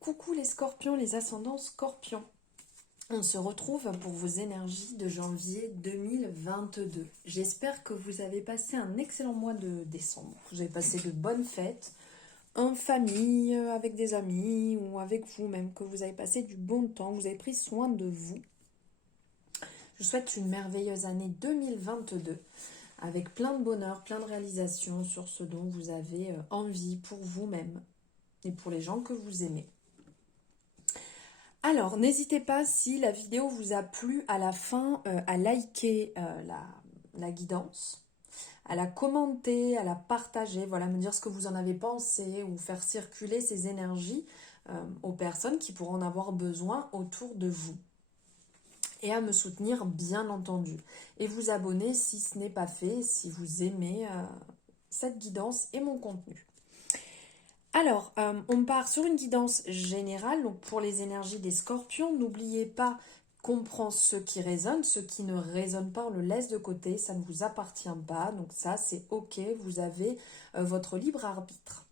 Coucou les scorpions, les ascendants scorpions. On se retrouve pour vos énergies de janvier 2022. J'espère que vous avez passé un excellent mois de décembre. Vous avez passé de bonnes fêtes, en famille, avec des amis ou avec vous-même, que vous avez passé du bon temps, que vous avez pris soin de vous. Je vous souhaite une merveilleuse année 2022 avec plein de bonheur, plein de réalisations sur ce dont vous avez envie pour vous-même et pour les gens que vous aimez. Alors, n'hésitez pas, si la vidéo vous a plu, à la fin, à liker la guidance, à la commenter, à la partager, voilà, me dire ce que vous en avez pensé ou faire circuler ces énergies aux personnes qui pourront en avoir besoin autour de vous. Et à me soutenir, bien entendu. Et vous abonner si ce n'est pas fait, si vous aimez cette guidance et mon contenu. Alors, on part sur une guidance générale, donc pour les énergies des scorpions, n'oubliez pas qu'on prend ce qui résonne, ce qui ne résonne pas, on le laisse de côté, ça ne vous appartient pas, donc ça c'est ok, vous avez votre libre arbitre.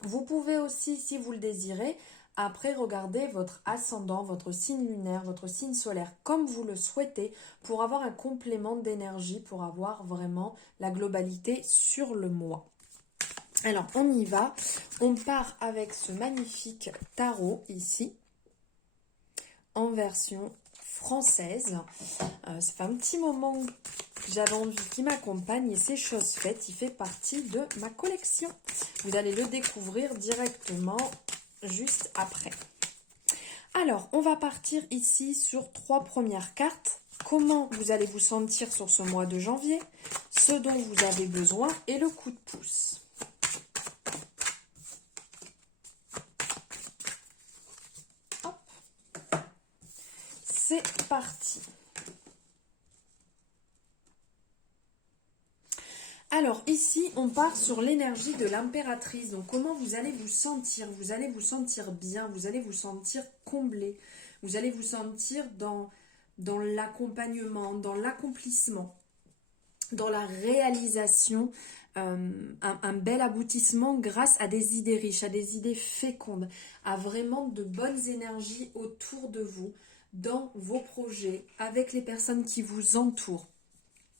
Vous pouvez aussi, si vous le désirez, après regarder votre ascendant, votre signe lunaire, votre signe solaire, comme vous le souhaitez, pour avoir un complément d'énergie, pour avoir vraiment la globalité sur le mois. Alors, on y va. On part avec ce magnifique tarot ici, en version française. Ça fait un petit moment que j'avais envie qu'il m'accompagne et c'est chose faite. Il fait partie de ma collection. Vous allez le découvrir directement juste après. Alors, on va partir ici sur 3 premières cartes. Comment vous allez vous sentir sur ce mois de janvier, ce dont vous avez besoin et le coup de pouce. C'est parti. Alors ici, on part sur l'énergie de l'impératrice. Donc comment vous allez vous sentir? Vous allez vous sentir bien, vous allez vous sentir comblé. Vous allez vous sentir dans l'accompagnement, dans l'accomplissement, dans la réalisation, un bel aboutissement grâce à des idées riches, à des idées fécondes, à vraiment de bonnes énergies autour de vous, dans vos projets, avec les personnes qui vous entourent.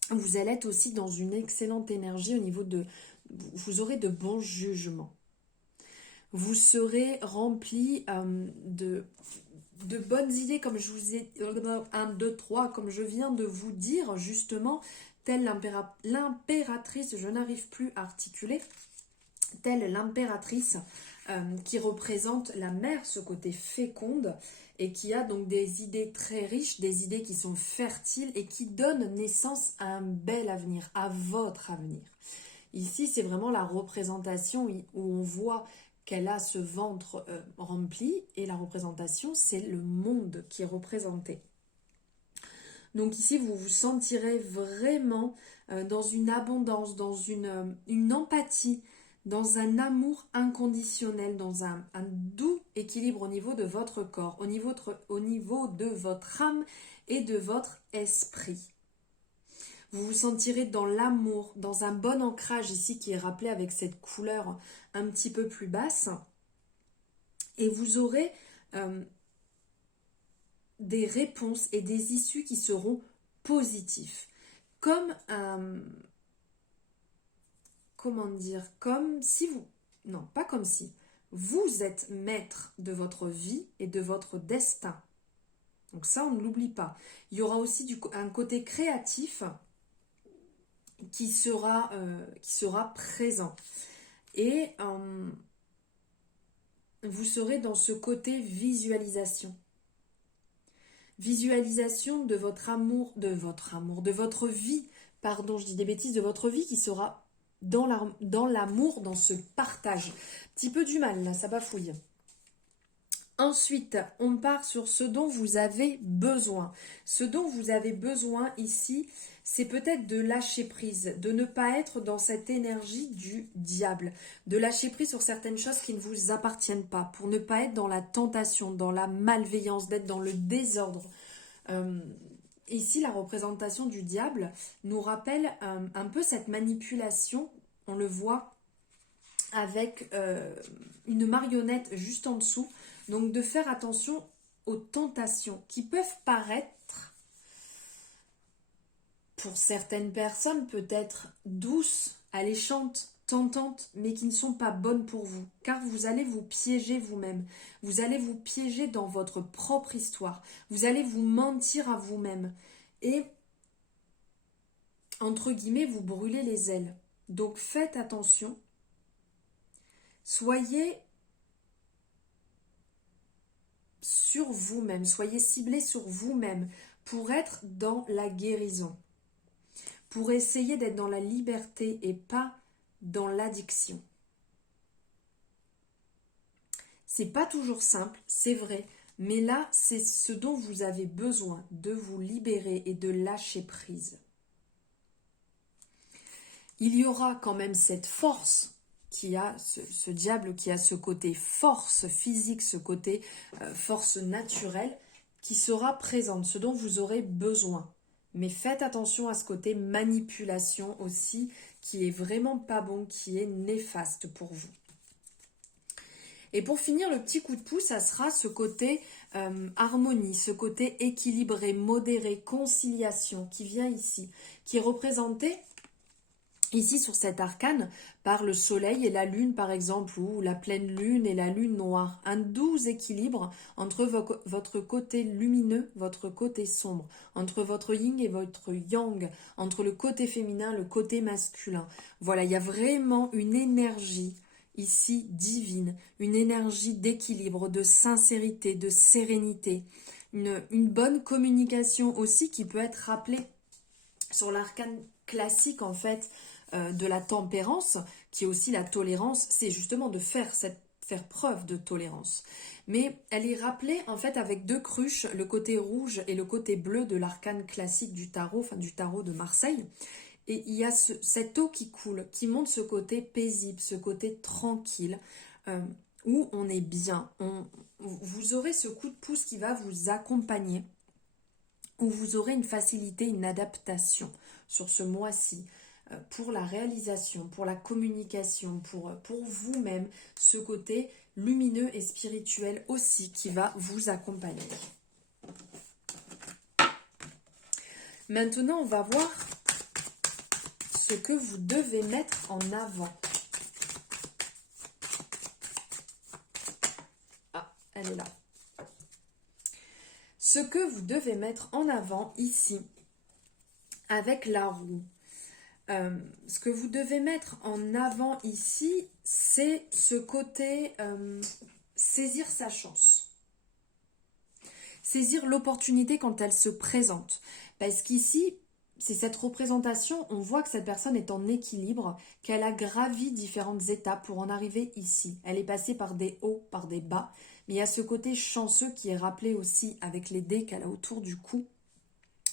Vous allez être aussi dans une excellente énergie au niveau de... Vous aurez de bons jugements. Vous serez rempli de bonnes idées, comme je vous ai... 1, 2, 3, comme je viens de vous dire, justement, telle l'impératrice, je n'arrive plus à articuler, telle l'impératrice qui représente la mère, ce côté féconde, et qui a donc des idées très riches, des idées qui sont fertiles et qui donnent naissance à un bel avenir, à votre avenir. Ici, c'est vraiment la représentation où on voit qu'elle a ce ventre rempli, et la représentation, c'est le monde qui est représenté. Donc ici, vous vous sentirez vraiment dans une abondance, dans une empathie, dans un amour inconditionnel, dans un doux équilibre au niveau de votre corps, au niveau de votre âme et de votre esprit. Vous vous sentirez dans l'amour, dans un bon ancrage ici qui est rappelé avec cette couleur un petit peu plus basse. Et vous aurez des réponses et des issues qui seront positifs. Comme comment dire, comme si vous, non pas comme si, vous êtes maître de votre vie et de votre destin. Donc ça, on ne l'oublie pas. Il y aura aussi un côté créatif qui sera présent. Et vous serez dans ce côté visualisation. Visualisation de votre amour, de votre vie, pardon, je dis des bêtises, de votre vie qui sera dans l'amour, dans ce partage. Petit peu du mal, là, ça bafouille. Ensuite, on part sur ce dont vous avez besoin. Ce dont vous avez besoin ici, c'est peut-être de lâcher prise, de ne pas être dans cette énergie du diable, de lâcher prise sur certaines choses qui ne vous appartiennent pas, pour ne pas être dans la tentation, dans la malveillance, d'être dans le désordre. Ici, la représentation du diable nous rappelle un peu cette manipulation, on le voit avec une marionnette juste en dessous. Donc de faire attention aux tentations qui peuvent paraître, pour certaines personnes, peut-être douces, alléchantes, tentantes, mais qui ne sont pas bonnes pour vous. Car vous allez vous piéger vous-même. Vous allez vous piéger dans votre propre histoire. Vous allez vous mentir à vous-même. Et, entre guillemets, vous brûlez les ailes. Donc faites attention. Soyez sur vous-même, soyez ciblés sur vous-même pour être dans la guérison, pour essayer d'être dans la liberté et pas dans l'addiction. C'est pas toujours simple, c'est vrai, mais là, c'est ce dont vous avez besoin, de vous libérer et de lâcher prise. Il y aura quand même cette force qui a ce diable qui a ce côté force physique, ce côté force naturelle qui sera présente, ce dont vous aurez besoin. Mais faites attention à ce côté manipulation aussi, qui est vraiment pas bon, qui est néfaste pour vous. Et pour finir, le petit coup de pouce, ça sera ce côté harmonie, ce côté équilibré, modéré, conciliation qui vient ici, qui est représenté ici sur cet arcane par le soleil et la lune par exemple, ou la pleine lune et la lune noire. Un doux équilibre entre votre côté lumineux, votre côté sombre, entre votre yin et votre yang, entre le côté féminin, le côté masculin. Voilà, il y a vraiment une énergie ici divine, une énergie d'équilibre, de sincérité, de sérénité, une bonne communication aussi qui peut être rappelée sur l'arcane classique en fait, de la tempérance, qui est aussi la tolérance, c'est justement de faire preuve de tolérance. Mais elle est rappelée en fait avec deux cruches, le côté rouge et le côté bleu de l'arcane classique du tarot, enfin du tarot de Marseille. Et il y a cette eau qui coule, qui montre ce côté paisible, ce côté tranquille, où on est bien. Vous aurez ce coup de pouce qui va vous accompagner, où vous aurez une facilité, une adaptation sur ce mois-ci, pour la réalisation, pour la communication, pour vous-même, ce côté lumineux et spirituel aussi qui va vous accompagner. Maintenant, on va voir ce que vous devez mettre en avant. Ah, elle est là. Ce que vous devez mettre en avant ici, avec la roue. Ce que vous devez mettre en avant ici, c'est ce côté saisir sa chance. Saisir l'opportunité quand elle se présente. Parce qu'ici, c'est cette représentation, on voit que cette personne est en équilibre, qu'elle a gravi différentes étapes pour en arriver ici. Elle est passée par des hauts, par des bas, mais il y a ce côté chanceux qui est rappelé aussi avec les dés qu'elle a autour du cou.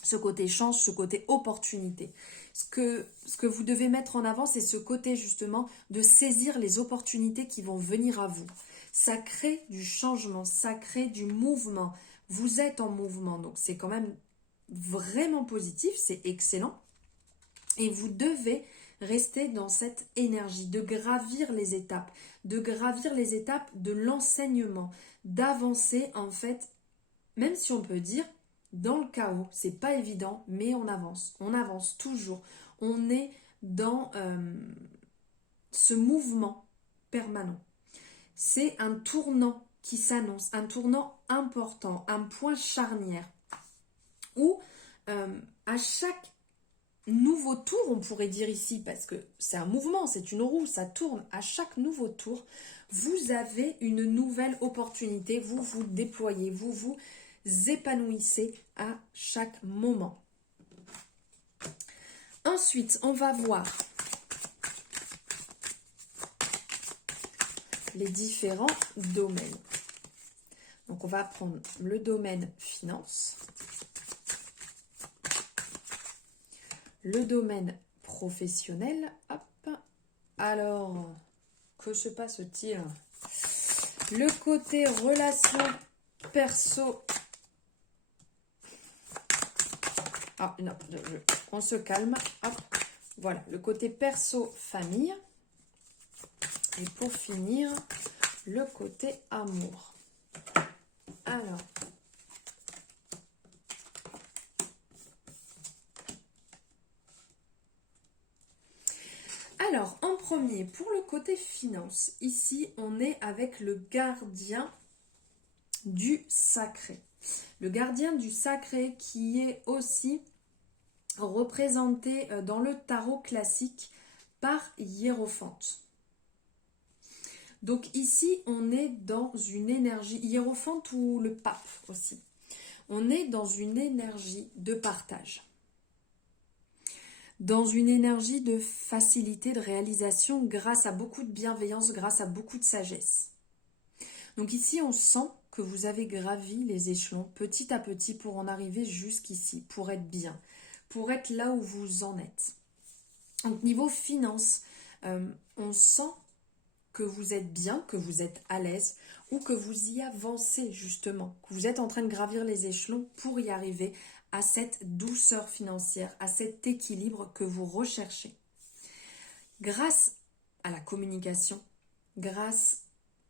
Ce côté chance, ce côté opportunité. Ce que vous devez mettre en avant, c'est ce côté justement de saisir les opportunités qui vont venir à vous. Ça crée du changement, ça crée du mouvement. Vous êtes en mouvement, donc c'est quand même vraiment positif, c'est excellent. Et vous devez rester dans cette énergie de gravir les étapes, de l'enseignement, d'avancer en fait, même si on peut dire dans le chaos, c'est pas évident, mais on avance toujours. On est dans ce mouvement permanent. C'est un tournant qui s'annonce, un tournant important, un point charnière, où à chaque nouveau tour, on pourrait dire ici, parce que c'est un mouvement, c'est une roue, ça tourne, à chaque nouveau tour, vous avez une nouvelle opportunité, vous vous déployez, vous vous épanouissez à chaque moment. Ensuite, on va voir les différents domaines. Donc, on va prendre le domaine finance, le domaine professionnel. Hop. Alors, que se passe-t-il? Le côté relation perso. Ah non, on se calme. Hop. Voilà, le côté perso-famille. Et pour finir, le côté amour. Alors, en premier, pour le côté finance, ici, on est avec le gardien du sacré. Le gardien du sacré qui est aussi représenté dans le tarot classique par Hiérophante. Donc ici, on est dans une énergie, Hiérophante ou le pape aussi, on est dans une énergie de partage, dans une énergie de facilité de réalisation grâce à beaucoup de bienveillance, grâce à beaucoup de sagesse. Donc ici, on sent que vous avez gravi les échelons petit à petit pour en arriver jusqu'ici, pour être bien, pour être là où vous en êtes. Donc niveau finance, on sent que vous êtes bien, que vous êtes à l'aise ou que vous y avancez justement, que vous êtes en train de gravir les échelons pour y arriver à cette douceur financière, à cet équilibre que vous recherchez. Grâce à la communication, grâce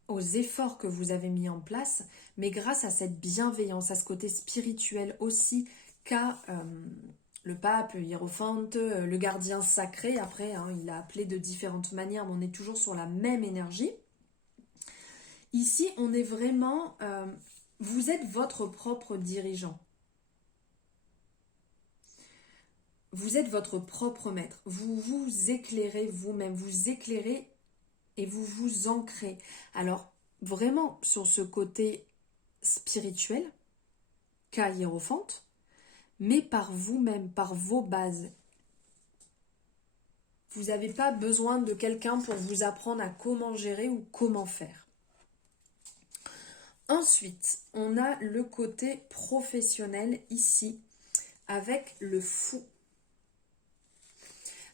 aux efforts que vous avez mis en place, mais grâce à cette bienveillance, à ce côté spirituel aussi qu'a le pape, Hiérophante, le gardien sacré, après, il l'a appelé de différentes manières, mais on est toujours sur la même énergie. Ici, on est vraiment, vous êtes votre propre dirigeant. Vous êtes votre propre maître. Vous vous éclairez vous-même, vous éclairez et vous vous ancrez. Alors, vraiment, sur ce côté spirituel, qu'a Hiérophante, mais par vous-même, par vos bases. Vous n'avez pas besoin de quelqu'un pour vous apprendre à comment gérer ou comment faire. Ensuite, on a le côté professionnel ici, avec le fou.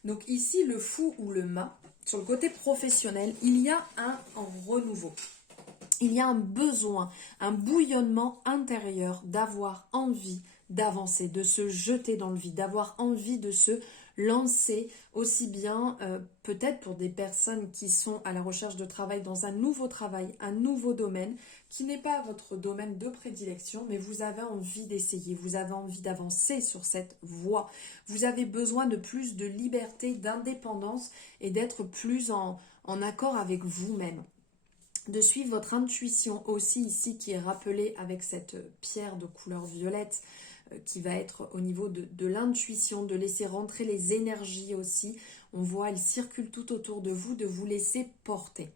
Donc ici, le fou ou le mât, sur le côté professionnel, il y a un renouveau. Il y a un besoin, un bouillonnement intérieur d'avoir envie d'avancer, de se jeter dans le vide, d'avoir envie de se lancer aussi bien peut-être pour des personnes qui sont à la recherche de travail dans un nouveau domaine qui n'est pas votre domaine de prédilection, mais vous avez envie d'essayer, vous avez envie d'avancer sur cette voie. Vous avez besoin de plus de liberté, d'indépendance et d'être plus en accord avec vous-même. De suivre votre intuition aussi ici qui est rappelée avec cette pierre de couleur violette qui va être au niveau de l'intuition, de laisser rentrer les énergies aussi. On voit, elles circulent tout autour de vous, de vous laisser porter.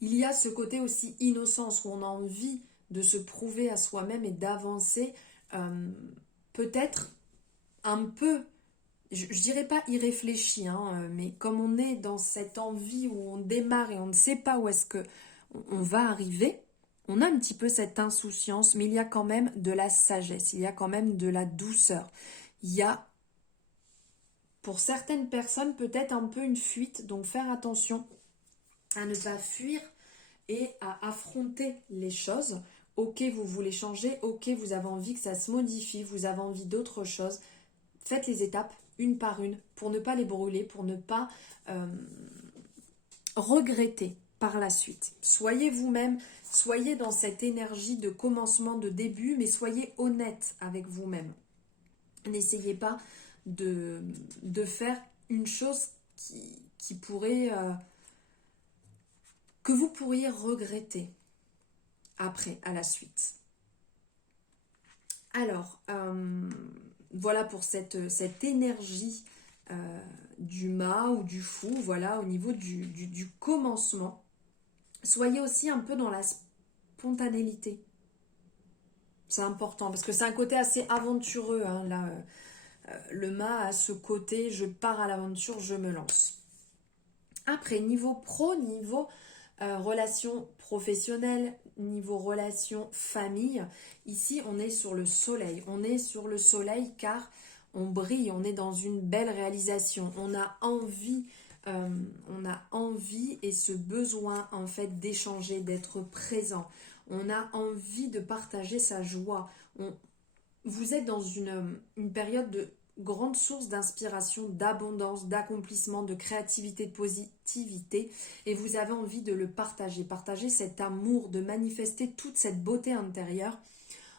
Il y a ce côté aussi innocence où on a envie de se prouver à soi-même et d'avancer peut-être un peu, je dirais pas irréfléchi, mais comme on est dans cette envie où on démarre et on ne sait pas où est-ce que on va arriver, on a un petit peu cette insouciance, mais il y a quand même de la sagesse, il y a quand même de la douceur. Il y a, pour certaines personnes, peut-être un peu une fuite, donc faire attention à ne pas fuir et à affronter les choses. Ok, vous voulez changer, ok, vous avez envie que ça se modifie, vous avez envie d'autre chose. Faites les étapes une par une pour ne pas les brûler, pour ne pas regretter par la suite. Soyez vous-même, soyez dans cette énergie de commencement, de début, mais soyez honnête avec vous-même. N'essayez pas de faire une chose qui pourrait... que vous pourriez regretter après, à la suite. Alors, voilà pour cette énergie du mât ou du fou, voilà, au niveau du commencement. Soyez aussi un peu dans la spontanéité. C'est important, parce que c'est un côté assez aventureux, là. Le mât a ce côté, je pars à l'aventure, je me lance. Après, niveau pro, niveau relations professionnelles, niveau relations famille, ici on est sur le soleil. On est sur le soleil car on brille, on est dans une belle réalisation. On a envie et ce besoin en fait d'échanger, d'être présent. On a envie de partager sa joie. Vous êtes dans une période grande source d'inspiration, d'abondance, d'accomplissement, de créativité, de positivité, et vous avez envie de le partager, partager cet amour, de manifester toute cette beauté intérieure.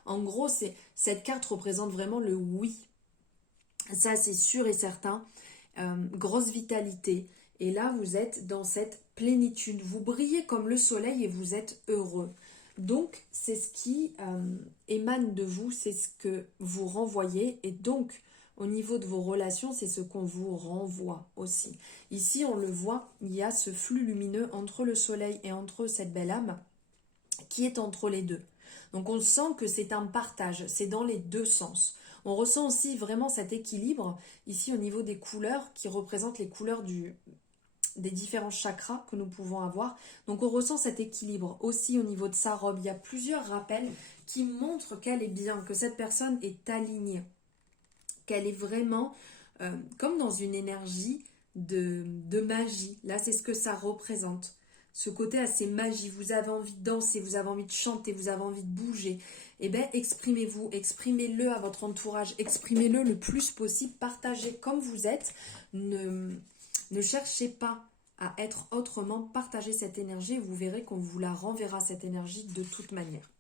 En gros, cette carte représente vraiment le oui. Ça, c'est sûr et certain. Grosse vitalité. Et là, vous êtes dans cette plénitude. Vous brillez comme le soleil et vous êtes heureux. Donc, c'est ce qui émane de vous, c'est ce que vous renvoyez. Et donc, au niveau de vos relations, c'est ce qu'on vous renvoie aussi. Ici, on le voit, il y a ce flux lumineux entre le soleil et entre cette belle âme qui est entre les deux. Donc, on sent que c'est un partage, c'est dans les deux sens. On ressent aussi vraiment cet équilibre ici au niveau des couleurs qui représentent les couleurs des différents chakras que nous pouvons avoir. Donc on ressent cet équilibre aussi au niveau de sa robe. Il y a plusieurs rappels qui montrent qu'elle est bien, que cette personne est alignée, qu'elle est vraiment comme dans une énergie de magie. Là, c'est ce que ça représente. Ce côté assez magie, vous avez envie de danser, vous avez envie de chanter, vous avez envie de bouger. Eh bien, exprimez-vous, exprimez-le à votre entourage, exprimez-le le plus possible, partagez comme vous êtes. Ne cherchez pas à être autrement, partagez cette énergie et vous verrez qu'on vous la renverra cette énergie de toute manière.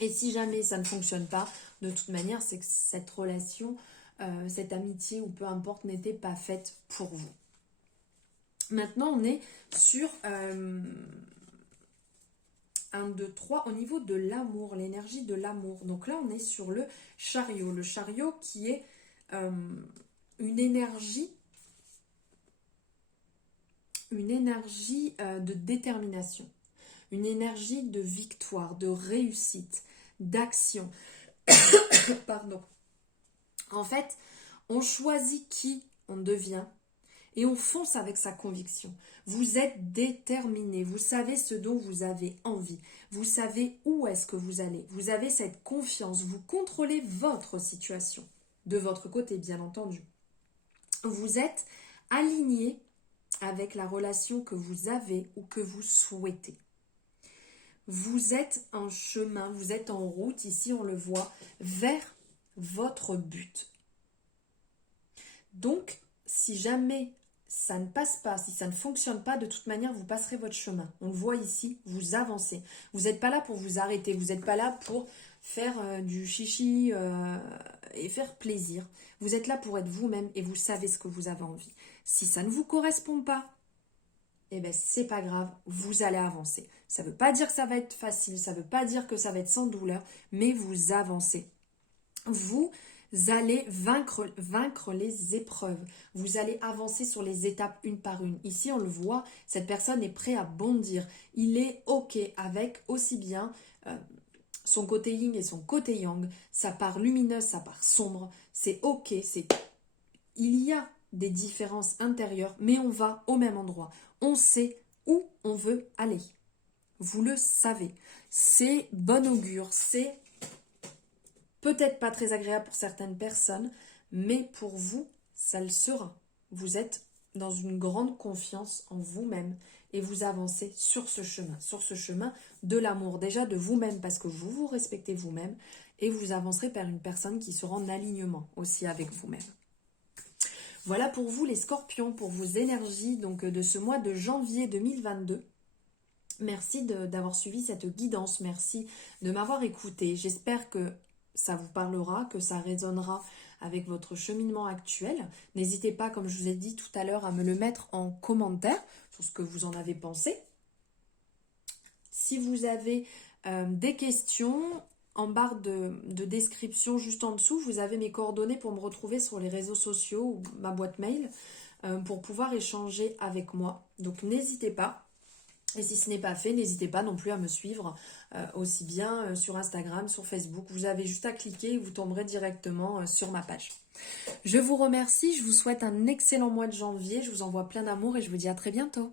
Et si jamais ça ne fonctionne pas, de toute manière, c'est que cette relation, cette amitié ou peu importe n'était pas faite pour vous. Maintenant, on est sur 1, 2, 3 au niveau de l'amour, l'énergie de l'amour. Donc là, on est sur le chariot. Le chariot qui est une énergie de détermination, une énergie de victoire, de réussite, d'action. Pardon. En fait, on choisit qui on devient et on fonce avec sa conviction. Vous êtes déterminé, vous savez ce dont vous avez envie, vous savez où est-ce que vous allez, vous avez cette confiance, vous contrôlez votre situation, de votre côté bien entendu. Vous êtes aligné avec la relation que vous avez ou que vous souhaitez. Vous êtes en chemin, vous êtes en route, ici on le voit, vers votre but. Donc, si jamais ça ne passe pas, si ça ne fonctionne pas, de toute manière, vous passerez votre chemin. On le voit ici, vous avancez. Vous n'êtes pas là pour vous arrêter, vous n'êtes pas là pour faire du chichi et faire plaisir. Vous êtes là pour être vous-même et vous savez ce que vous avez envie. Si ça ne vous correspond pas, eh bien, c'est pas grave, vous allez avancer. Ça ne veut pas dire que ça va être facile, ça ne veut pas dire que ça va être sans douleur, mais vous avancez. Vous allez vaincre les épreuves. Vous allez avancer sur les étapes une par une. Ici, on le voit, cette personne est prête à bondir. Il est OK avec aussi bien son côté yin et son côté yang, sa part lumineuse, sa part sombre. C'est OK, il y a des différences intérieures, mais on va au même endroit. On sait où on veut aller. Vous le savez. C'est bon augure, c'est peut-être pas très agréable pour certaines personnes, mais pour vous, ça le sera. Vous êtes dans une grande confiance en vous-même et vous avancez sur ce chemin de l'amour, déjà de vous-même, parce que vous vous respectez vous-même, et vous avancerez vers une personne qui sera en alignement aussi avec vous-même. Voilà pour vous les scorpions, pour vos énergies donc de ce mois de janvier 2022. Merci d'avoir suivi cette guidance, merci de m'avoir écouté. J'espère que ça vous parlera, que ça résonnera avec votre cheminement actuel. N'hésitez pas, comme je vous ai dit tout à l'heure, à me le mettre en commentaire sur ce que vous en avez pensé. Si vous avez des questions, en barre de description, juste en dessous, vous avez mes coordonnées pour me retrouver sur les réseaux sociaux ou ma boîte mail pour pouvoir échanger avec moi. Donc n'hésitez pas. Et si ce n'est pas fait, n'hésitez pas non plus à me suivre aussi bien sur Instagram, sur Facebook. Vous avez juste à cliquer et vous tomberez directement sur ma page. Je vous remercie, je vous souhaite un excellent mois de janvier. Je vous envoie plein d'amour et je vous dis à très bientôt.